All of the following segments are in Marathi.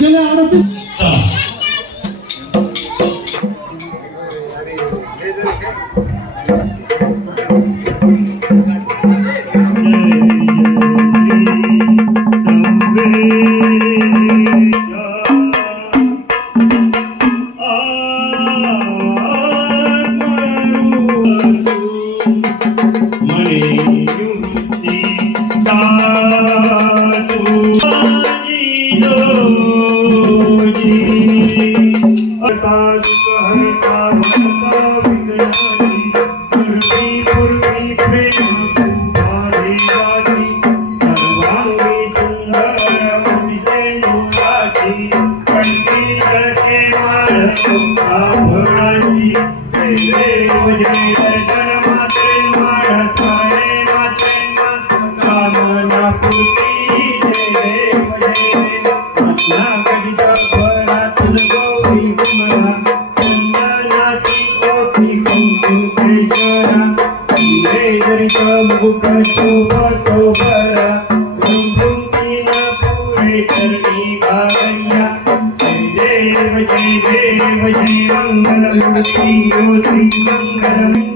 गेल्या अडतीस चला मंगलमूर्ती ओ श्री मंगलम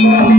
I'm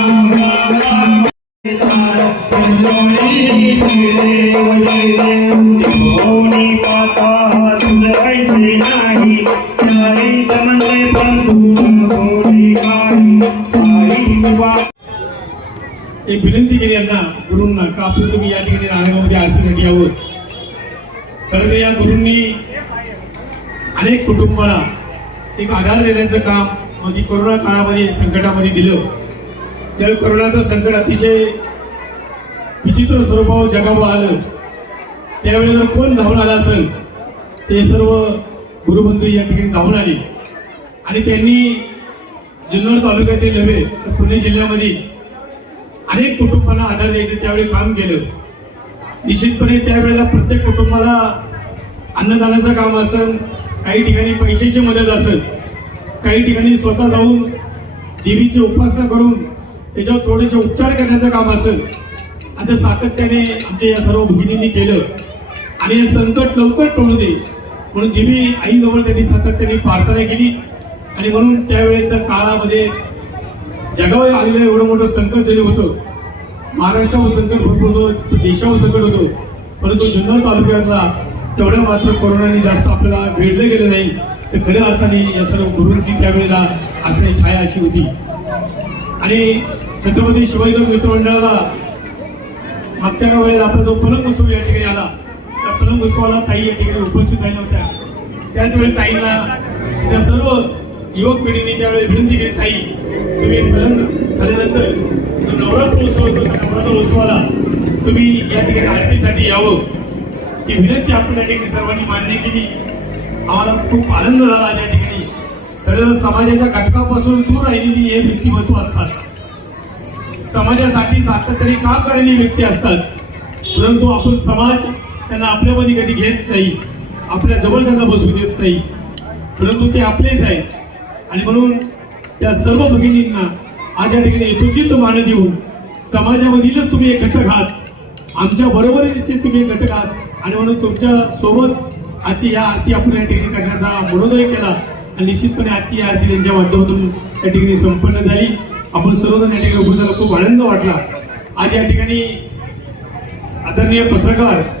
एक विनंती केली यांना गुरुंना का आपण तुम्ही या ठिकाणी नारायणामध्ये आरतीसाठी यावं खरं तर या गुरुंनी अनेक कुटुंबाला एक आधार देण्याचं काममध्ये कोरोना काळामध्ये संकटामध्ये दिलं. त्यावेळी कोरोनाचं संकट अतिशय विचित्र स्वरूपावर जगावर आलं. त्यावेळी जर कोण धावून आला असेल ते सर्व गुरुबंधू या ठिकाणी धावून आले. आणि त्यांनी जुन्नर तालुक्यातील नव्हे तर पुणे जिल्ह्यामध्ये अनेक कुटुंबांना आधार द्यायचे त्यावेळी काम केलं. निश्चितपणे त्यावेळेला प्रत्येक कुटुंबाला अन्नदानाचं काम असेल काही ठिकाणी पैशाची मदत असेल काही ठिकाणी स्वतः जाऊन देवीची उपासना करून त्याच्यावर थोडेसे उपचार करण्याचं काम असेल असं सातत्याने आमच्या या सर्व भगिनींनी केलं. आणि हे संकट लवकर टोळू दे. म्हणून देवी आईजवळ त्यांनी सातत्याने प्रार्थना केली. आणि म्हणून त्यावेळेच्या काळामध्ये जगावर आलेलं एवढं मोठं संकट जरी होतं महाराष्ट्रावर संकट भरपूर होतं देशावर संकट होतं परंतु जुन्नर तालुक्यातला तेवढ्या मात्र कोरोनाने जास्त आपल्याला वेढलं गेलं नाही. तर खऱ्या अर्थाने या सर्व गुरूंची त्यावेळेला असणे छाया अशी होती. आणि छत्रपती शिवाजी मित्रमंडळाला मागच्या वेळेला आपला जो फलक उत्सव या ठिकाणी आला त्या पलंग ताई या ठिकाणी उपस्थित राहिल्या होत्या. त्याचवेळी ताईंना त्या सर्व युवक पिढीने त्यावेळी विनंती केली ताई तुम्ही पलंग झाल्यानंतर जो नवरात्र उत्सव होतो त्या नवरात्र उत्सवाला तुम्ही या ठिकाणी आरतीसाठी यावं. ही विनंती आपण या ठिकाणी सर्वांनी मान्य केली. आम्हाला खूप आनंद झाला त्या ठिकाणी. तर समाजाच्या घटकापासून दूर राहिलेली हे व्यक्तिमत्व असतात. समाजासाठी सातत्याने काम करणारी व्यक्ती असतात. परंतु आपण समाज त्यांना आपल्यामध्ये कधी घेत नाही. आपल्या जवळ त्यांना बसू देत नाही. परंतु ते आपलेच आहेत. आणि म्हणून त्या सर्व भगिनींना आज या ठिकाणी यथोचित मान देऊन समाजामधीलच तुम्ही एक घटक आहात. आमच्या बरोबरीचे तुम्ही एक घटक आहात. आणि म्हणून तुमच्यासोबत आजची या आरती आपण या ठिकाणी करण्याचा मनोदय केला. आणि निश्चितपणे आजची ही आरती त्यांच्या माध्यमातून या ठिकाणी संपन्न झाली. आपण सर्वजण या ठिकाणी उपस्थित खूप आनंद वाटला. आज या ठिकाणी आदरणीय पत्रकार